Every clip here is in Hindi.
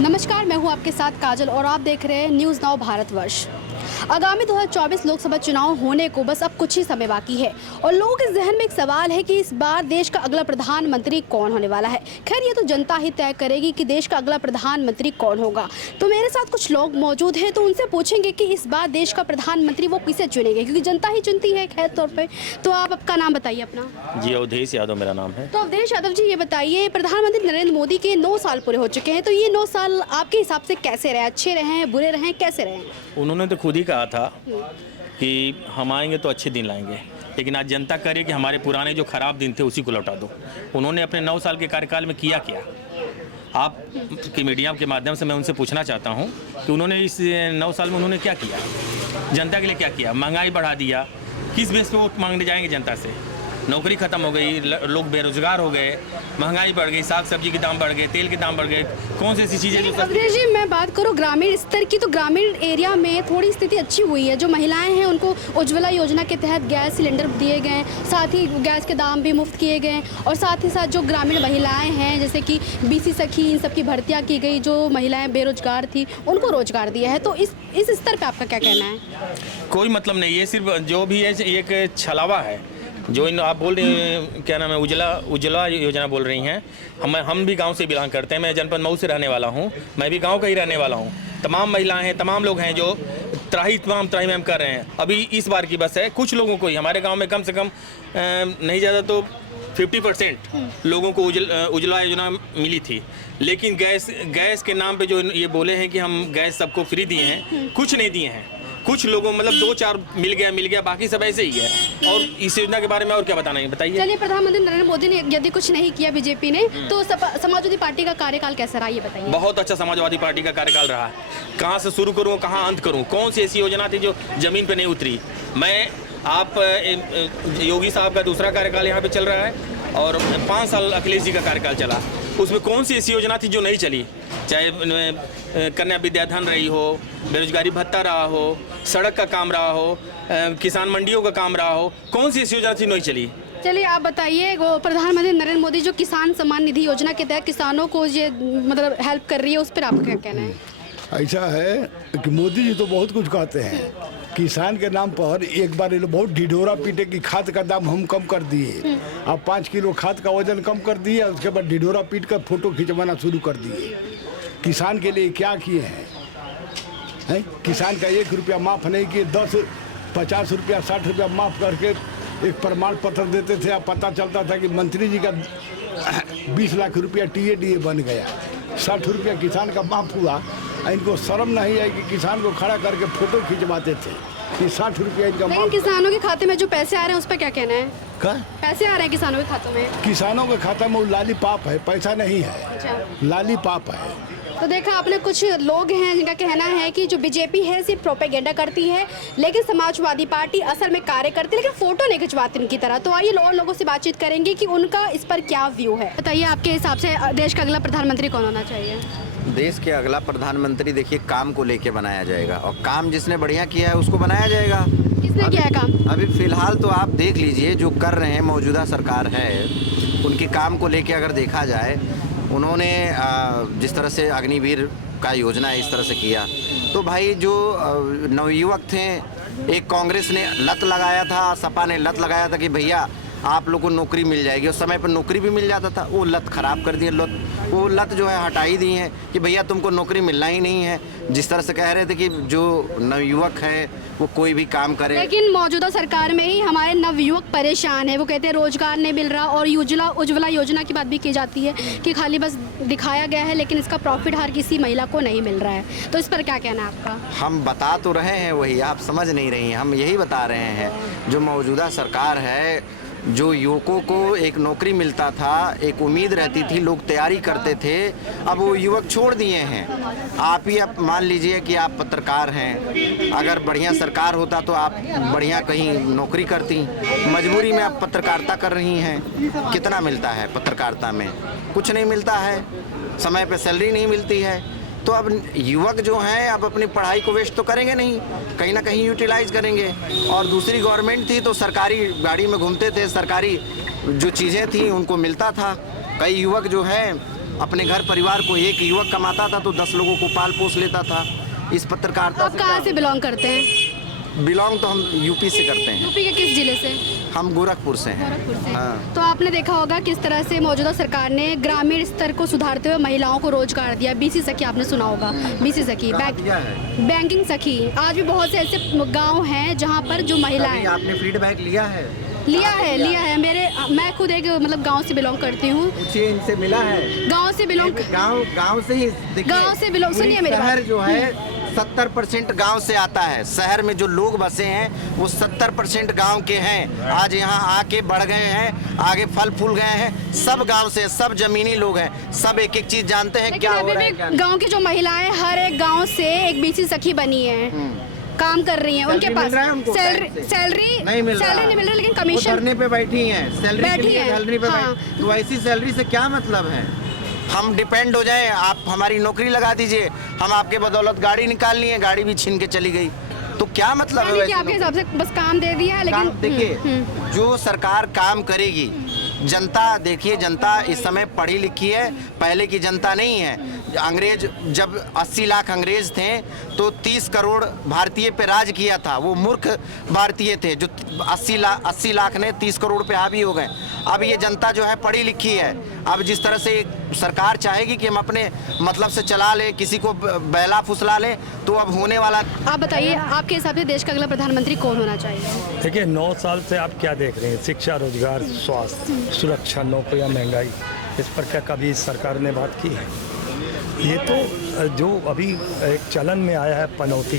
नमस्कार, मैं हूं आपके साथ काजल और आप देख रहे हैं न्यूज़ नाउ भारतवर्ष। आगामी 2024 लोकसभा चुनाव होने को बस अब कुछ ही समय बाकी है और लोगों के जहन में एक सवाल है कि इस बार देश का अगला प्रधानमंत्री कौन होने वाला है। खैर, ये तो जनता ही तय करेगी कि देश का अगला प्रधानमंत्री कौन होगा। तो मेरे साथ कुछ लोग मौजूद हैं, तो उनसे पूछेंगे कि इस बार देश का प्रधानमंत्री वो किसे चुनेंगे, क्योंकि जनता ही चुनती है खैर तौर पर। तो आप आपका नाम बताइए अपना। जी, अवधेश यादव मेरा नाम है। तो अवधेश यादव जी, ये बताइए, प्रधानमंत्री नरेंद्र मोदी के 9 साल पूरे हो चुके हैं, तो ये 9 साल आपके हिसाब से कैसे रहे? अच्छे रहे, बुरे रहे, कैसे रहे? उन्होंने तो खुद ही कहा था कि हम आएंगे तो अच्छे दिन लाएंगे, लेकिन आज जनता करे कि हमारे पुराने जो खराब दिन थे उसी को लौटा दो। उन्होंने अपने 9 साल के कार्यकाल में किया क्या? आप की मीडिया के माध्यम से मैं उनसे पूछना चाहता हूं कि उन्होंने इस 9 साल में उन्होंने क्या किया, जनता के लिए क्या किया? महंगाई बढ़ा दिया, किस बेस पे वोट मांगने जाएंगे जनता से? नौकरी खत्म हो गई, लोग बेरोजगार हो गए, महंगाई बढ़ गई, साग सब्जी के दाम बढ़ गए, तेल के दाम बढ़ गए। कौन सी ऐसी चीज़ें जो अवधेश जी, मैं बात करूं ग्रामीण स्तर की, तो ग्रामीण एरिया में थोड़ी स्थिति अच्छी हुई है। जो महिलाएं हैं उनको उज्ज्वला योजना के तहत गैस सिलेंडर दिए गए, साथ ही गैस के दाम भी मुफ्त किए गए, और साथ ही साथ जो ग्रामीण महिलाएं हैं जैसे कि बीसी सखी, इन सब की भर्तियाँ की गई। जो महिलाएँ बेरोजगार थी उनको रोजगार दिया है। तो इस स्तर पर आपका क्या कहना है? कोई मतलब नहीं, ये सिर्फ जो भी है एक छलावा है। जो इन आप बोल रही हैं, क्या नाम है, उज्ज्वला योजना बोल रही हैं। हम भी गांव से बिलोंग करते हैं। मैं जनपद मऊ से रहने वाला हूं, मैं भी गांव का ही रहने वाला हूं। तमाम महिलाएं हैं, तमाम लोग हैं जो तमाम त्राहिमाम कर रहे हैं। अभी इस बार की बस है, कुछ लोगों को ही, हमारे गांव में कम से कम नहीं ज़्यादा तो 50% लोगों को उज्ज्वला योजना मिली थी। लेकिन गैस के नाम पे जो ये बोले हैं कि हम गैस सबको फ्री दिए हैं, कुछ नहीं दिए हैं। कुछ लोगों मतलब 2-4 मिल गया, बाकी सब ऐसे ही है। और इस योजना के बारे में और क्या बताना है, बताइए। चलिए, प्रधानमंत्री नरेंद्र मोदी ने यदि कुछ नहीं किया बीजेपी ने, तो समाजवादी पार्टी का कार्यकाल कैसा रहा, ये बताइए। बहुत अच्छा समाजवादी पार्टी का कार्यकाल रहा। कहाँ से शुरू करूँ, कहाँ अंत करूँ? कौन सी ऐसी योजना थी जो जमीन पे नहीं उतरी? योगी साहब का दूसरा कार्यकाल यहाँ पे चल रहा है और 5 साल अखिलेश जी का कार्यकाल चला। उसमें कौन सी ऐसी योजना थी जो नहीं चली? चाहे कन्या विद्याधन रही हो, बेरोजगारी भत्ता रहा हो, सड़क का काम रहा हो, किसान मंडियों का काम रहा हो, कौन सी ऐसी योजना थी नहीं चली? चलिए, आप बताइए, वो प्रधानमंत्री नरेंद्र मोदी जो किसान सम्मान निधि योजना के तहत किसानों को ये मतलब हेल्प कर रही है, उस पर आपका क्या कहना है? ऐसा है कि मोदी जी तो बहुत कुछ कहते हैं। किसान के नाम पर एक बार ये लोग बहुत ढिढोरा पीटे कि खाद का दाम हम कम कर दिए। अब 5 किलो खाद का वजन कम कर दिए, उसके बाद ढिढोरा पीट कर फोटो खिंचवाना शुरू कर दिए। किसान के लिए क्या किए हैं? किसान का 1 रुपया माफ़ नहीं किए, 10, 50 रुपया, 60 रुपया माफ़ करके एक प्रमाण पत्र देते थे। अब पता चलता था कि मंत्री जी का 20 लाख रुपया TADA बन गया। 60 रुपया किसान का माफ़ हुआ। इनको शर्म नहीं है कि किसान को खड़ा करके फोटो खिंचवाते थे कि 60 रुपया इनका। लेकिन किसानों के खाते में जो पैसे आ रहे हैं उस पर क्या कहना है? क्या पैसे आ रहे हैं किसानों के खातों में? किसानों के खाता में वो लालीपाप है, पैसा नहीं है। अच्छा, लालीपाप है। तो देखा आपने, कुछ लोग हैं जिनका कहना है कि जो बीजेपी है सिर्फ प्रोपेगेंडा करती है, लेकिन समाजवादी पार्टी असल में कार्य करती है, लेकिन फोटो नहीं खिंचवाती उनकी तरह। तो आइए और लोगों से बातचीत करेंगे कि उनका इस पर क्या व्यू है। बताइए, आपके हिसाब से देश का अगला प्रधानमंत्री कौन होना चाहिए? देश के अगला प्रधानमंत्री देखिए काम को लेके बनाया जाएगा, और काम जिसने बढ़िया किया है उसको बनाया जाएगा। किसने किया है काम? अभी फिलहाल तो आप देख लीजिए जो कर रहे हैं मौजूदा सरकार है, उनके काम को लेके अगर देखा जाए, उन्होंने जिस तरह से अग्निवीर का योजना इस तरह से किया, तो भाई जो नवयुवक थे, एक कांग्रेस ने लत लगाया था, सपा ने लत लगाया था कि भैया आप लोग को नौकरी मिल जाएगी, उस समय पर नौकरी भी मिल जाता था। वो लत खराब कर दिए, वो लत जो है हटाई दी है कि भैया तुमको नौकरी मिलना ही नहीं है। जिस तरह से कह रहे थे कि जो नवयुवक है वो कोई भी काम करे, लेकिन मौजूदा सरकार में ही हमारे नवयुवक परेशान है। वो कहते हैं रोजगार नहीं मिल रहा, और उज्ज्वला योजना की बात भी की जाती है कि खाली बस दिखाया गया है, लेकिन इसका प्रॉफिट हर किसी महिला को नहीं मिल रहा है। तो इस पर क्या कहना है आपका? हम बता तो रहे हैं, वही आप समझ नहीं रही हैं। हम यही बता रहे हैं, जो मौजूदा सरकार है, जो युवकों को एक नौकरी मिलता था, एक उम्मीद रहती थी, लोग तैयारी करते थे, अब वो युवक छोड़ दिए हैं। आप ही अब मान लीजिए कि आप पत्रकार हैं, अगर बढ़िया सरकार होता तो आप बढ़िया कहीं नौकरी करती, मजबूरी में आप पत्रकारिता कर रही हैं। कितना मिलता है पत्रकारिता में? कुछ नहीं मिलता है, समय पे सैलरी नहीं मिलती है। तो अब युवक जो हैं अब अपनी पढ़ाई को वेस्ट तो करेंगे नहीं, कहीं ना कहीं यूटिलाइज करेंगे। और दूसरी गवर्नमेंट थी तो सरकारी गाड़ी में घूमते थे, सरकारी जो चीज़ें थी उनको मिलता था। कई युवक जो हैं अपने घर परिवार को, एक युवक कमाता था तो 10 लोगों को पाल पोस लेता था। इस पत्रकारिता आप कहाँ से बिलोंग करते हैं? बिलोंग तो हम यूपी से करते हैं। यूपी के किस जिले से? हम गोरखपुर से हैं। गोरखपुर से। हाँ। तो आपने देखा होगा किस तरह से मौजूदा सरकार ने ग्रामीण स्तर को सुधारते हुए महिलाओं को रोजगार दिया। बीसी सखी आपने सुना होगा, बीसी सखी, बैंकिंग सखी। आज भी बहुत से ऐसे गांव हैं जहां पर जो महिलाएं, आपने फीडबैक लिया है? लिया है। मैं खुद एक मतलब गांव से बिलोंग करती हूँ। इनसे मिला है? गांव से बिलोंग, गांव से ही गांव से बिलोंग, सुनिए मेरी बात। शहर जो है 70% गांव से आता है। शहर में जो लोग बसे हैं वो 70% गांव के हैं। आज यहाँ आके बढ़ गए हैं, आगे फल फूल गए हैं। सब गांव से, सब जमीनी लोग हैं, सब एक एक चीज जानते हैं क्या हो रहा है, क्या नहीं। गांव की जो महिलाएं हर एक गांव से एक बीसी सखी बनी है, काम कर रही हैं। उनके पास सैलरी नहीं मिल रहा, लेकिन कमीशन धरने पे बैठी हैं, सैलरी पे हाँ। तो ऐसी सैलरी से क्या मतलब है? हम डिपेंड हो जाएं, आप हमारी नौकरी लगा दीजिए, हम आपके बदौलत गाड़ी निकाल लिए, गाड़ी भी छीन के चली गई, तो क्या मतलब है? आपके हिसाब से बस काम दे दिया है, लेकिन देखिए जो सरकार काम करेगी, जनता देखिए, जनता इस समय पढ़ी लिखी है, पहले की जनता नहीं है। अंग्रेज जब 80 लाख अंग्रेज थे तो 30 करोड़ भारतीय पे राज किया था। वो मूर्ख भारतीय थे जो 80 लाख ने 30 करोड़ पे हावी हो गए। अब ये जनता जो है पढ़ी लिखी है। अब जिस तरह से सरकार चाहेगी कि हम अपने मतलब से चला ले, किसी को बैला फुसला ले, तो अब होने वाला। आप बताइए, आपके हिसाब से देश का अगला प्रधानमंत्री कौन होना चाहिए? देखिए 9 साल से आप क्या देख रहे हैं? शिक्षा, रोजगार, स्वास्थ्य, सुरक्षा, नौकरियां, महंगाई, इस पर क्या कभी सरकार ने बात की है? ये तो जो अभी एक चलन में आया है पनौती,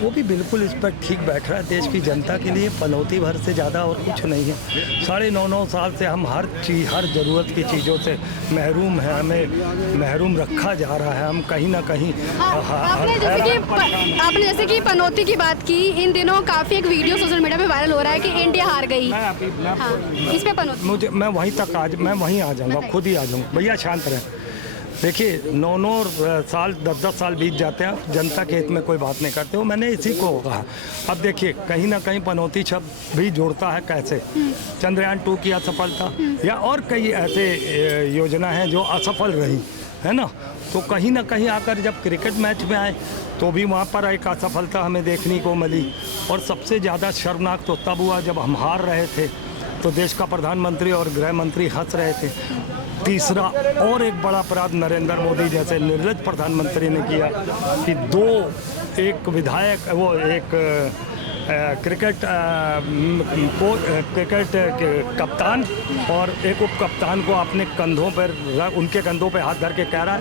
वो भी बिल्कुल इस पर ठीक बैठ रहा है। देश की जनता के लिए पनौती भर से ज़्यादा और कुछ नहीं है। 9.5 साल से हम हर ज़रूरत की चीज़ों से महरूम हैं, हमें महरूम रखा जा रहा है। हम कहीं ना कहीं आपने जैसे कि पनौती की बात की, इन दिनों काफ़ी एक वीडियो सोशल मीडिया पे वायरल हो रहा है कि इंडिया हार गई। इस पे पनौती मैं वहीं आ जाऊँगा, खुद ही आ जाऊँगा। भैया शांत रहें। देखिए 9 साल 10 साल बीत जाते हैं, जनता के हित में कोई बात नहीं करते हो। मैंने इसी को कहा। अब देखिए कहीं ना कहीं पनौती शब्द भी जोड़ता है कैसे? चंद्रयान 2 की असफलता या और कई ऐसे योजना हैं जो असफल रही है ना। तो कहीं ना कहीं आकर जब क्रिकेट मैच में आए तो भी वहाँ पर एक असफलता हमें देखने को मिली। और सबसे ज़्यादा शर्मनाक तो तब हुआ जब हम हार रहे थे तो देश का प्रधानमंत्री और गृह मंत्री हंस रहे थे। तीसरा और एक बड़ा अपराध नरेंद्र मोदी जैसे निर्लज्ज प्रधानमंत्री ने किया कि एक विधायक, वो एक क्रिकेट कप्तान और एक उप कप्तान को अपने कंधों पर, उनके कंधों पर हाथ धर के कह रहा है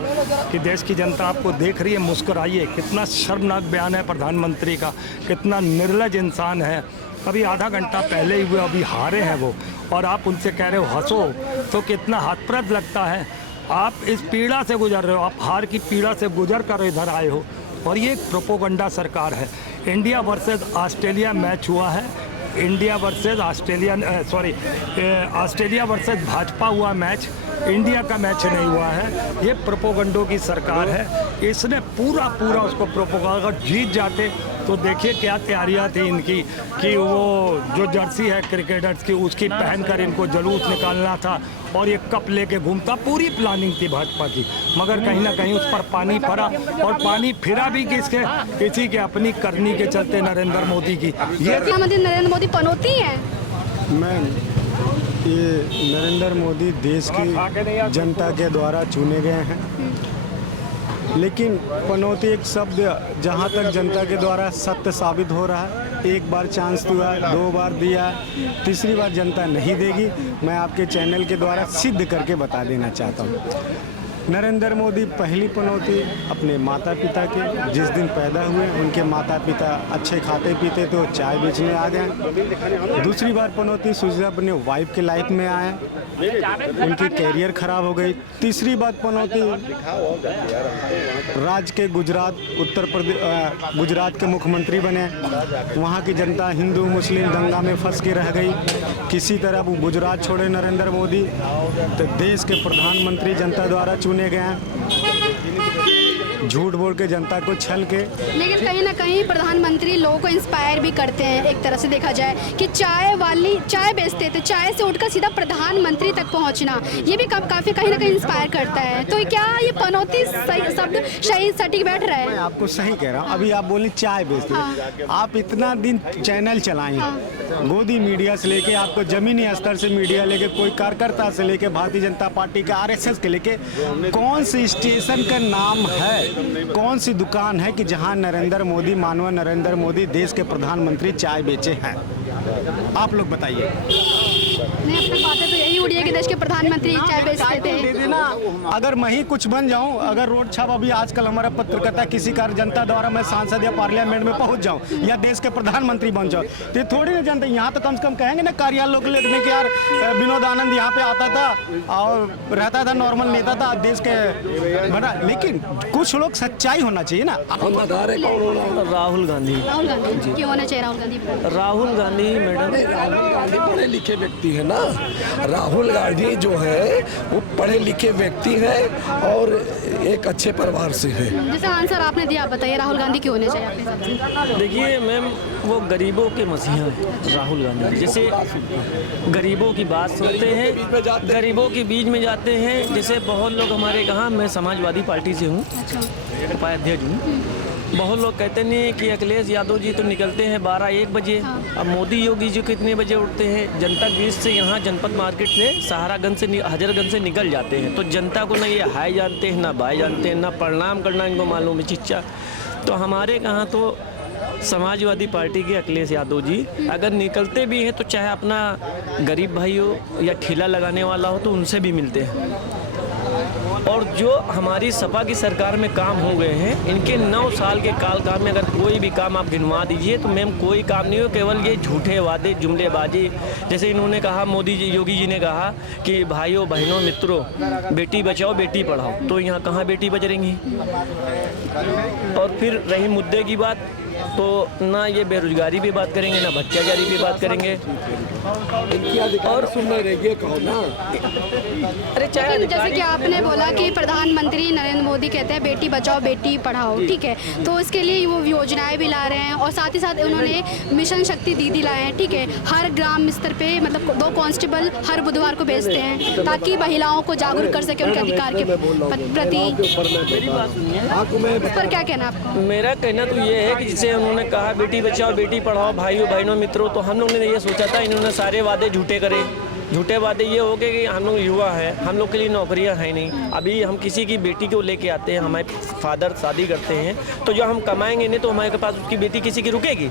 कि देश की जनता आपको देख रही है, मुस्कुराइए। कितना शर्मनाक बयान है प्रधानमंत्री का, कितना निर्लज्ज इंसान है। अभी आधा घंटा पहले ही हुए, अभी हारे हैं वो, और आप उनसे कह रहे हो हंसो, तो कितना हाथप्रद लगता है। आप इस पीड़ा से गुजर रहे हो, आप हार की पीड़ा से गुजर कर इधर आए हो। और ये एक प्रोपोगंडा सरकार है। इंडिया वर्सेस ऑस्ट्रेलिया मैच हुआ है, India versus Australia versus Bhajpa हुआ मैच, इंडिया का मैच नहीं हुआ है। ये प्रोपोगंडों की सरकार है। इसने पूरा उसको प्रोपोगंडा, जीत जाते तो देखिए क्या तैयारियां थी इनकी कि वो जो जर्सी है क्रिकेटर्स की उसकी पहनकर इनको जुलूस निकालना था और ये कप लेके घूमता। पूरी प्लानिंग थी भाजपा की, मगर कहीं ना कहीं उस पर पानी पड़ा। और पानी फिरा भी किसी के अपनी करनी के चलते, नरेंद्र मोदी की। ये नरेंद्र मोदी पनौती है। ये नरेंद्र मोदी देश की जनता के द्वारा चुने गए हैं, लेकिन पनौती एक शब्द जहाँ तक जनता के द्वारा सत्य साबित हो रहा है। एक बार चांस दिया, 2 बार दिया, तीसरी बार जनता नहीं देगी। मैं आपके चैनल के द्वारा सिद्ध करके बता देना चाहता हूँ। नरेंद्र मोदी पहली पनौती अपने माता पिता के, जिस दिन पैदा हुए उनके माता पिता अच्छे खाते पीते तो चाय बेचने आ गए। दूसरी बार पनौती सुझा अपने वाइफ के लाइफ में आए, उनकी कैरियर खराब हो गई। तीसरी बात पनौती राज्य के गुजरात के मुख्यमंत्री बने। वहाँ की जनता हिंदू मुस्लिम दंगा में फंस के रह गई। किसी तरह वो गुजरात छोड़े नरेंद्र मोदी, तो देश के प्रधानमंत्री जनता द्वारा चुने गए हैं। झूठ बोल के जनता को छल के। लेकिन कहीं ना कहीं प्रधानमंत्री लोगों को इंस्पायर भी करते हैं, एक तरह से देखा जाए कि चाय बेचते थे, चाय से उठकर सीधा प्रधानमंत्री तक पहुंचना, ये भी काफ़ी कहीं ना कहीं इंस्पायर करता है। तो क्या ये पनौती शब्द सही सटीक बैठ रहा है? मैं आपको सही कह रहा हूँ। अभी आप बोले चाय बेचते हैं, आप इतना दिन चैनल चलाए हैं, गोदी मीडिया से लेके आपको जमीनी स्तर से मीडिया लेके, कोई कार्यकर्ता से लेके भारतीय जनता पार्टी के RSS के लेके, कौन सी स्टेशन का नाम है, कौन सी दुकान है कि जहां नरेंद्र मोदी, माननीय नरेंद्र मोदी देश के प्रधानमंत्री चाय बेचे हैं? आप लोग बताइए। नहीं, अब तक बातें तो यही उड़ी है कि देश के प्रधानमंत्री चाय बेचते थे। दे देना, अगर मैं ही कुछ बन जाऊं, अगर रोड छाप अभी आजकल हमारा पत्रकारिता किसी कार्य जनता द्वारा मैं सांसद या पार्लियामेंट में पहुंच जाऊं या देश के प्रधानमंत्री बन जाऊं, तो ये थोड़ी ना जानते। यहाँ तो कम से कम कहेंगे ना कार्यालय में कि यार विनोद आनंद यहाँ पे आता था और रहता था, नॉर्मल नेता था देश के बना। लेकिन कुछ लोग सच्चाई होना चाहिए ना। राहुल गांधी। राहुल गांधी क्यों होना चाहिए? राहुल गांधी मैडम, राहुल गांधी पढ़े लिखे व्यक्ति है ना। राहुल गांधी जो है वो पढ़े लिखे व्यक्ति है और एक अच्छे परिवार से है। जैसे आंसर आपने दिया, बताइए राहुल गांधी क्यों होने चाहिए आपके हिसाब से? देखिए मैम, वो गरीबों के मसीहा हैं राहुल गांधी। जैसे गरीबों की बात सुनते हैं, गरीबों के बीच में जाते हैं। जैसे बहुत लोग हमारे कहाँ, मैं समाजवादी पार्टी से हूँ, उपाध्यक्ष हूँ। बहुत लोग कहते नहीं कि अखिलेश यादव जी तो निकलते हैं 12-1 बजे। अब मोदी योगी जी कितने बजे उठते हैं? जनता ब्रिज से यहाँ जनपद मार्केट से सहारागंज से हजरतगंज से निकल जाते हैं। तो जनता को ना ये हाय जानते हैं, ना बाय जानते हैं, ना प्रणाम करना इनको मालूम है चिच्चा। तो हमारे कहाँ तो समाजवादी पार्टी के अखिलेश यादव जी अगर निकलते भी हैं तो चाहे अपना गरीब भाई हो या ठेला लगाने वाला हो तो उनसे भी मिलते हैं। और जो हमारी सपा की सरकार में काम हो गए हैं, इनके 9 साल के काल में अगर कोई भी काम आप गिनवा दीजिए तो मैम कोई काम नहीं हो, केवल ये झूठे वादे, जुमलेबाजी। जैसे इन्होंने कहा, मोदी जी, योगी जी ने कहा कि भाइयों बहनों मित्रों बेटी बचाओ बेटी पढ़ाओ, तो यहाँ कहाँ बेटी बच रही? और फिर रही मुद्दे की बात, तो ना ये बेरोजगारी पे बात करेंगे, ना भ्रष्टाचारी पे बात करेंगे। और सुन रहे कहो ना। अरे जैसे कि आपने बोला कि प्रधानमंत्री नरेंद्र मोदी कहते हैं बेटी बचाओ बेटी पढ़ाओ, ठीक है, तो इसके लिए वो योजनाएं भी ला रहे हैं और साथ ही साथ उन्होंने मिशन शक्ति दीदी लाए हैं, ठीक है। हर ग्राम स्तर पे मतलब 2 कांस्टेबल हर बुधवार को भेजते हैं ताकि महिलाओं को जागरूक कर सके उनके अधिकार के प्रति। इस पर क्या कहना आपको? मेरा कहना तो ये है कि जिसे उन्होंने कहा बेटी बचाओ बेटी पढ़ाओ भाइयों बहनों मित्रों, तो हम लोग ने ये सोचा था इन्होंने सारे वादे झूठे करे। झूठे वादे ये हो गए कि हम लोग युवा हैं, हम लोग के लिए नौकरियां हैं नहीं। अभी हम किसी की बेटी को लेके आते हैं, हमारे फादर शादी करते हैं, तो जो हम कमाएंगे नहीं तो हमारे पास उसकी बेटी किसी की रुकेगी?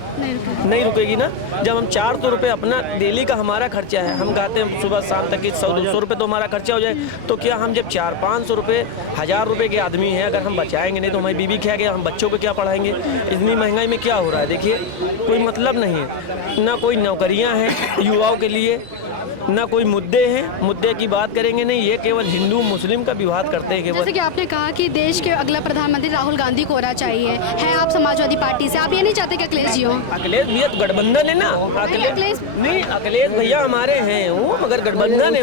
नहीं रुकेगी ना। जब हम 400 रुपये अपना डेली का हमारा खर्चा है, हम कहते हैं सुबह शाम तक की 100-200 रुपये तो हमारा खर्चा हो जाए, तो क्या हम जब 400-500 रुपये 1000 रुपये के आदमी हैं, अगर हम बचाएंगे नहीं तो हमारी बीवी क्या गया, हम बच्चों को क्या पढ़ाएंगे? इतनी महंगाई में क्या हो रहा है? देखिए कोई मतलब नहीं है, ना कोई नौकरियाँ हैं युवाओं के लिए, ना कोई मुद्दे हैं। मुद्दे की बात करेंगे नहीं, ये केवल हिंदू मुस्लिम का विवाद करते हैं केवल। जैसे कि आपने कहा कि देश के अगला प्रधानमंत्री राहुल गांधी को होना चाहिए, है आप समाजवादी पार्टी से, आप ये नहीं चाहते कि अखिलेश जी हो? अखिलेश भैया तो गठबंधन है ना। अखिलेश भैया हमारे हैं वो, मगर गठबंधन है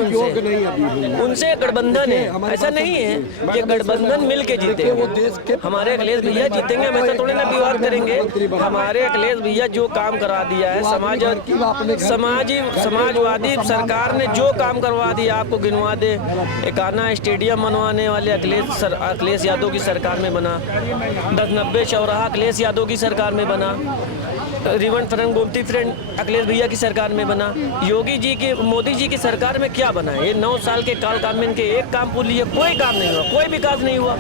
उनसे गठबंधन है। ऐसा नहीं है कि गठबंधन मिल के जीते। हमारे अखिलेश भैया जीतेंगे, हम ऐसा थोड़े ना विवाद करेंगे। हमारे अखिलेश भैया जो काम करा दिया है समाजवादी सरकार ने जो काम करवा दिया, आपको गिनवा दे। एकाना स्टेडियम बनवाने वाले अखिलेश यादव की सरकार में बना, 1090 चौराहा अखिलेश यादव की सरकार में बना, रिवन फ्रंट गोमती फ्रंट अखिलेश भैया की सरकार में बना। योगी जी की, मोदी जी की सरकार में क्या बना है? ये 9 साल के काल में इनके एक काम पूरी है, कोई काम नहीं हुआ, कोई विकास नहीं हुआ।